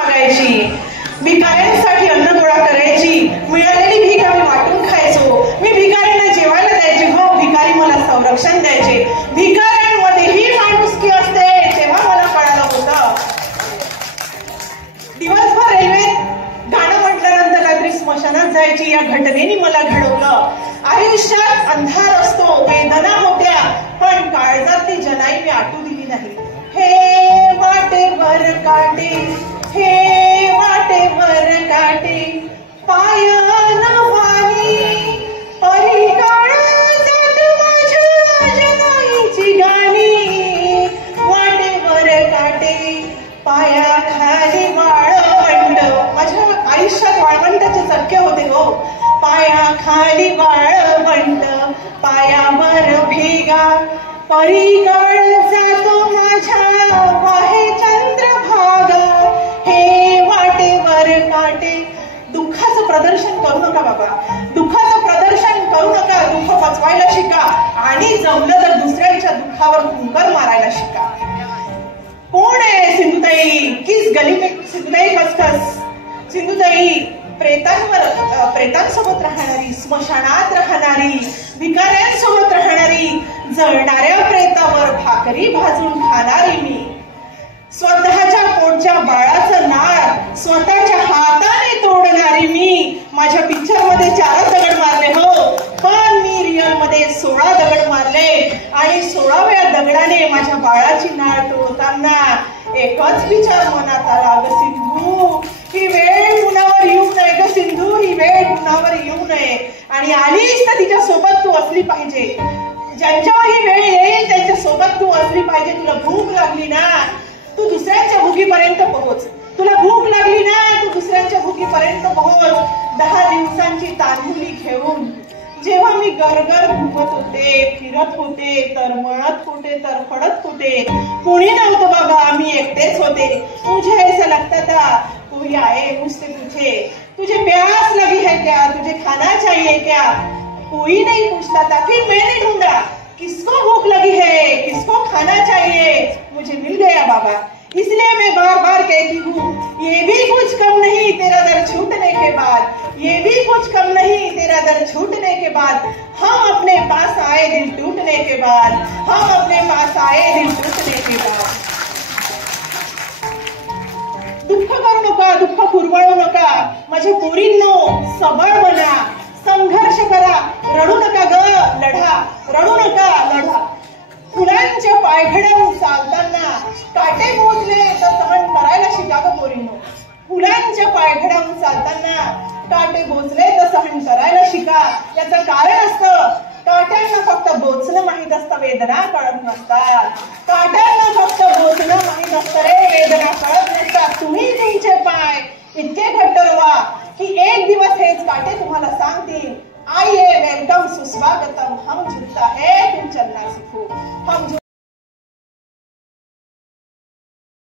मागायची, भिकाऱ्यांसाठी अन्न गोळा करायची, मिळालेली भीक आम्ही वाटून खायचो. मी भिकाऱ्यांना जेवायला द्यायचे, हो भिकारी मला संरक्षण द्यायचे. भिकाऱ्यांमध्येही माणुसकी असते तेव्हा मला कळालं होतं. दिवसभर रेल्वेत गाणं म्हटल्यानंतर रात्री स्मशानात जायची. या घटनेने मला घडवलं. आयुष्यात अंधार असतो, वेदना होत्या, पण काळजातली जनाई मी आटू दिली नाही. हे वाटेवर काटे, हे वाटेवर काटे, पायान वाणी परिकाळ जात माझ्या जनाईची गाणी. वाटेवर काटे, पायाखाली वाळवंट. माझ्या आयुष्यात वाळवंटाचे चटके होते हो. पायाखाली वाळवंट, पायावर भेगा, परिकाळ जातो माझ्या वाहे चंद्रभागा. हे वाटेवर काटे. दुःखाचं प्रदर्शन करू नका बाबा, दुःखाचं प्रदर्शन करू नका. दुःख पचवायला शिका आणि जमलं तर दुसऱ्यांच्या दुःखावर फुंकर मारायला शिका. कोण आहे सिंधुताई? किस गली में सिंधुताई खसखस. सिंधुताई प्रेतांसोबत राहणारी, स्मशानात राहणारी, भिकाऱ्यांसोबत राहणारी, जळणाऱ्या प्रेतावर भाकरी भाजून खाणारी मी. स्वतःच्या पोटच्या बाळाचं नाळ स्वतःच्या हाताने तोडणारी मी. माझ्या पिक्चर मध्ये 4 दगड मारले हो, पण मी रिअल मध्ये 16 दगड मारले. आणि 16व्या दगडाने माझ्या बाळाची नाळ तोडताना एकच विचार मनात आला, ग सिंधू ही वेळ कुणावर येऊ नये. ग सिंधू ही वेळ कुणावर येऊ नये. आणि आलीच तर तिच्या सोबत तू असली पाहिजे. ज्यांच्यावर ही वेळ येईल त्यांच्या सोबत तू असली पाहिजे. तुला भूक लागली ना, तू दुसऱ्यांच्या भुकीपर्यंत पोहोच. तुला भूक लागली ना, तू दुसऱ्यांच्या भुकीपर्यंत पोहोच. 10 दिवसांची तांदुली घेऊन जेव्हा मी गरगर भुकत होते, फिरत होते, तरमळत होते, तरफडत होते, कोणी नव्हतं बाबा, आम्ही एकटेच होते. मुझे ऐसा लगता था कोई आए मुझसे पूछे तुझे प्यास लगी है क्या, तुझे खाना चाहिए क्या. कोई नहीं पूछता था. फिर मैंने ढूंढा किसको भूख लगी है, किसको खाना चाहिए. मुझे मिल गया बाबा. इसलिए मैं बार बार कहती हूँ, ये भी कुछ कम नहीं तेरा दर छूटने के बाद, ये भी कुछ कम नहीं तेरा दर छूटने के बाद. हम अपने पास आए दिल टूटने के बाद, हम अपने पास आए दिल टूटने के बाद. दुःख करू नका, दुःख पुरवळू नका. माझ्या पोरींनो सबळ बना, संघर्ष करा, रडू नका ग, लढा. रडू नका, लढा. फुलांच्या पायघड्यावर चालताना काटे बोचले तर सहन करायला शिका ग पोरींनो. फुलांच्या पायघड्यावर चालताना काटे बोचले तर सहन करायला शिका. याचं कारण असतं, काट्यांना फक्त बोचणं माहीत असतं, वेदना कळत नसतात. काट्यांना फक्त बोचणं माहीत असतं रे, वेदना कळत नसतात. तुम्ही तुमचे पाय इतके घट्ट रोवा की एक दिवस हेच काटे तुम्हाला सांगतील, आइए वेलकम सुस्वागतम, हम झुकता है तुम चलना सीखो. हम